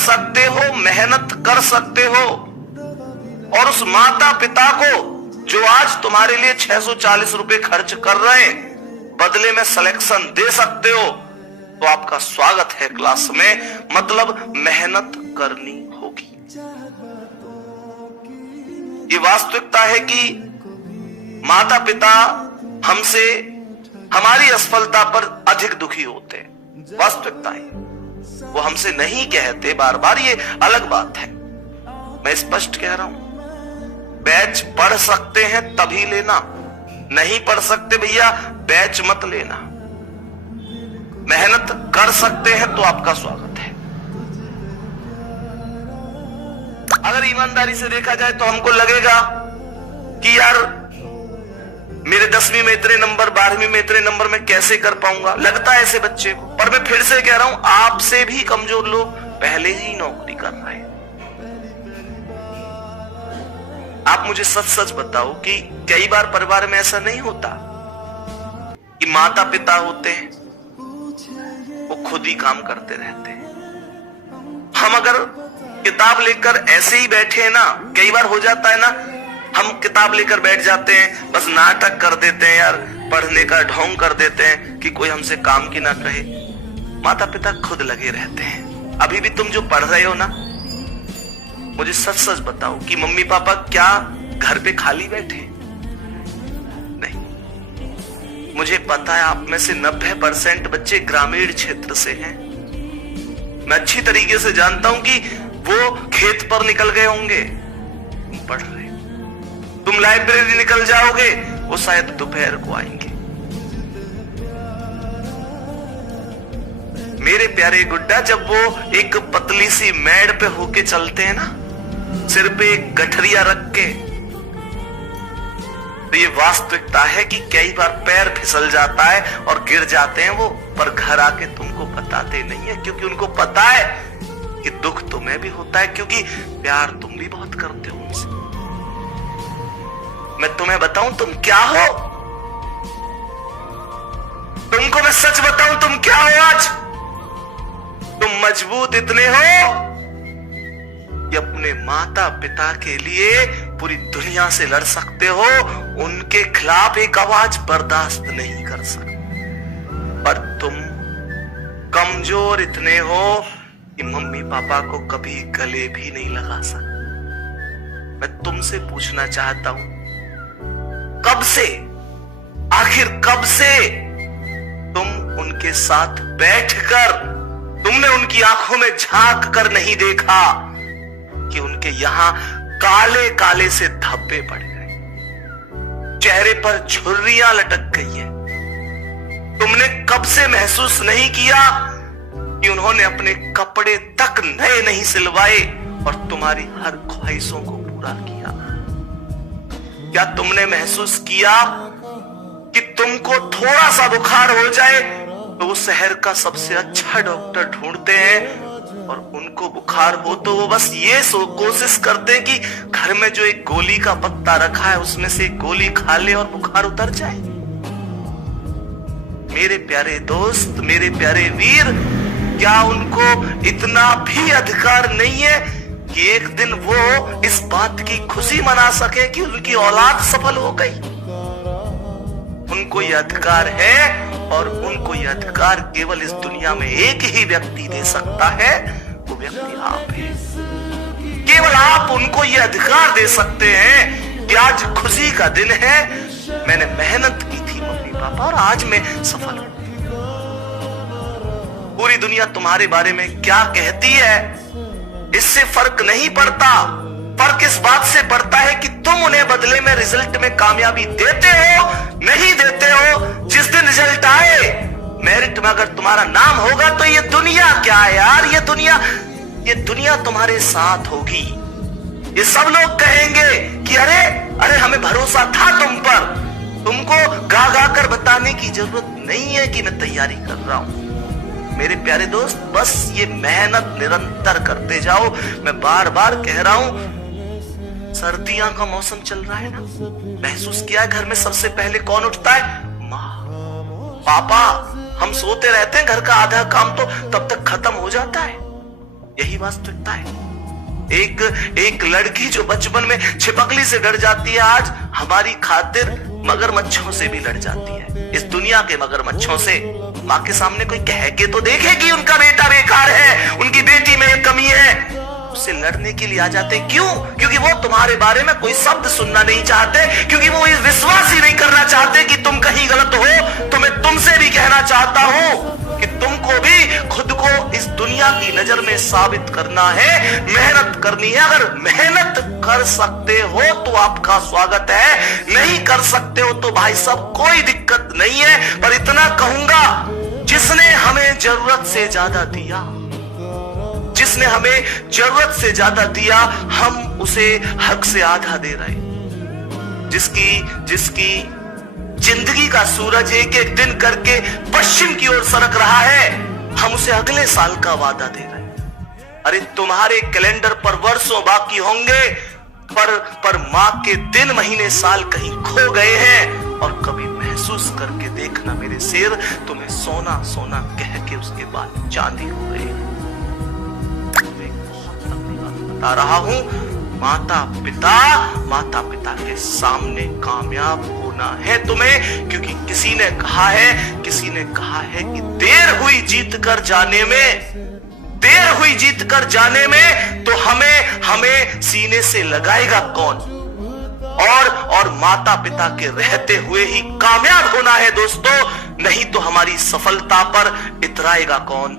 सकते हो, मेहनत कर सकते हो, और उस माता पिता को जो आज तुम्हारे लिए 640 रुपए खर्च कर रहे हैं, बदले में सिलेक्शन दे सकते हो, तो आपका स्वागत है क्लास में। मतलब मेहनत करनी होगी। ये वास्तविकता है कि माता पिता हमसे हमारी असफलता पर अधिक दुखी होते हैं। वास्तविकता है, वो हमसे नहीं कहते बार बार, ये अलग बात है। मैं स्पष्ट कह रहा हूं, बैच पढ़ सकते हैं तभी लेना, नहीं पढ़ सकते भैया बैच मत लेना। मेहनत कर सकते हैं तो आपका स्वागत है। अगर ईमानदारी से देखा जाए तो हमको लगेगा कि यार मेरे 10वीं में इतने नंबर, 12वीं में इतने नंबर, मैं कैसे कर पाऊंगा, लगता है ऐसे बच्चे को। पर मैं फिर से कह रहा हूं, आपसे भी कमजोर लोग पहले ही नौकरी कर रहे हैं। आप मुझे सच सच बताओ कि कई बार परिवार में ऐसा नहीं होता कि माता पिता होते हैं, वो खुद ही काम करते रहते हैं। हम अगर किताब लेकर ऐसे ही बैठे हैं ना, कई बार हो जाता है ना, हम किताब लेकर बैठ जाते हैं, बस नाटक कर देते हैं यार, पढ़ने का ढोंग कर देते हैं कि कोई हमसे काम की ना कहे। माता पिता खुद लगे रहते हैं। अभी भी तुम जो पढ़ रहे हो ना, मुझे सच सच बताओ कि मम्मी पापा क्या घर पे खाली बैठे? नहीं, मुझे पता है आप में से 90% बच्चे ग्रामीण क्षेत्र से हैं। मैं अच्छी तरीके से जानता हूं कि वो खेत पर निकल गए होंगे, पढ़ रहे। तुम लाइब्रेरी निकल जाओगे, वो शायद दोपहर को आएंगे। मेरे प्यारे गुड्डा, जब वो एक पतली सी मेड़ पे होके चलते हैं ना, सिर पे एक गठरिया रख के, तो ये वास्तविकता है कि कई बार पैर फिसल जाता है और गिर जाते हैं वो, पर घर आके तुमको बताते नहीं है, क्योंकि उनको पता है कि दुख तुम्हें भी होता है, क्योंकि प्यार तुम भी बहुत करते हो उनसे। मैं तुम्हें बताऊं तुम क्या हो? तुमको मैं सच बताऊं तुम क्या हो आज? तुम मजबूत इतने हो कि अपने माता पिता के लिए पूरी दुनिया से लड़ सकते हो, उनके खिलाफ एक आवाज बर्दाश्त नहीं कर सकते। पर तुम कमजोर इतने हो कि मम्मी पापा को कभी गले भी नहीं लगा सकते। मैं तुमसे पूछना चाहता हूं, कब से, आखिर कब से तुम उनके साथ बैठकर तुमने उनकी आंखों में झांक कर नहीं देखा कि उनके यहां काले काले से धब्बे पड़ गए, चेहरे पर झुर्रियां लटक गई हैं? तुमने कब से महसूस नहीं किया कि उन्होंने अपने कपड़े तक नए नहीं सिलवाए और तुम्हारी हर ख्वाहिशों को पूरा किया? क्या तुमने महसूस किया कि तुमको थोड़ा सा बुखार हो जाए तो वो शहर का सबसे अच्छा डॉक्टर ढूंढते हैं, और उनको बुखार हो तो वो बस ये कोशिश करते हैं कि घर में जो एक गोली का पत्ता रखा है उसमें से एक गोली खा ले और बुखार उतर जाए? मेरे प्यारे दोस्त, मेरे प्यारे वीर, क्या उनको इतना भी अधिकार नहीं है कि एक दिन वो इस बात की खुशी मना सके कि उनकी औलाद सफल हो गई? उनको यह अधिकार है, और उनको यह अधिकार केवल इस दुनिया में एक ही व्यक्ति दे सकता है, वो व्यक्ति आप हैं। केवल आप उनको यह अधिकार दे सकते हैं कि आज खुशी का दिन है, मैंने मेहनत की थी मम्मी पापा और आज मैं सफल हूं। पूरी दुनिया तुम्हारे बारे में क्या कहती है इससे फर्क नहीं पड़ता। फर्क इस बात से पड़ता है कि तुम उन्हें बदले में रिजल्ट में कामयाबी देते हो, नहीं देते हो। जिस दिन रिजल्ट आए, मेरिट में अगर तुम्हारा नाम होगा, तो ये दुनिया क्या है यार, ये दुनिया तुम्हारे साथ होगी। ये सब लोग कहेंगे कि अरे अरे हमें भरोसा था तुम पर। तुमको गा गा कर बताने की जरूरत नहीं है कि मैं तैयारी कर रहा हूं। मेरे प्यारे दोस्त, बस ये मेहनत निरंतर करते जाओ। मैं बार बार कह रहा हूं, सर्दियां का मौसम चल रहा है ना, महसूस किया घर में सबसे पहले कौन उठता है? माँ, पापा। हम सोते रहते हैं, घर का आधा काम तो तब तक खत्म हो जाता है। यही वास्तविकता है। एक लड़की जो बचपन में छिपकली से डर जाती है, आज हमारी खातिर मगरमच्छों से भी लड़ जाती है, इस दुनिया के मगरमच्छों से। माँ के सामने कोई कह के तो देखेगी उनका बेटा बेकार है, उनकी बेटी में एक कमी है, उससे लड़ने के लिए आ जाते। क्यों? क्योंकि वो तुम्हारे बारे में कोई शब्द सुनना नहीं चाहते, क्योंकि वो ये विश्वास ही नहीं करना चाहते कि तुम कहीं गलत हो। तो मैं तुमसे भी कहना चाहता हूं कि तुमको भी खुद को इस दुनिया की नजर में साबित करना है, मेहनत करनी है। अगर मेहनत कर सकते हो तो आपका स्वागत है, नहीं कर सकते हो तो भाई साहब कोई दिक्कत नहीं है। पर इतना कहूंगा, जिसने हमें जरूरत से ज्यादा दिया, जिसने हमें जरूरत से ज्यादा दिया, हम उसे हक से आधा दे रहे। जिसकी जिंदगी का सूरज एक एक दिन करके पश्चिम की ओर सरक रहा है, हम उसे अगले साल का वादा दे रहे हैं। अरे तुम्हारे कैलेंडर पर वर्षों बाकी होंगे, पर मां के दिन महीने साल कहीं खो गए हैं। और कभी महसूस करके देखना मेरे शेर, तुम्हें सोना सोना कह के उसके बाद चांदी हो गई। बता रहा हूं, माता पिता के सामने कामयाब होना है तुम्हें, क्योंकि किसी ने कहा है कि देर हुई जीत कर जाने में तो हमें सीने से लगाएगा कौन। और माता पिता के रहते हुए ही कामयाब होना है दोस्तों, नहीं तो हमारी सफलता पर इतराएगा कौन।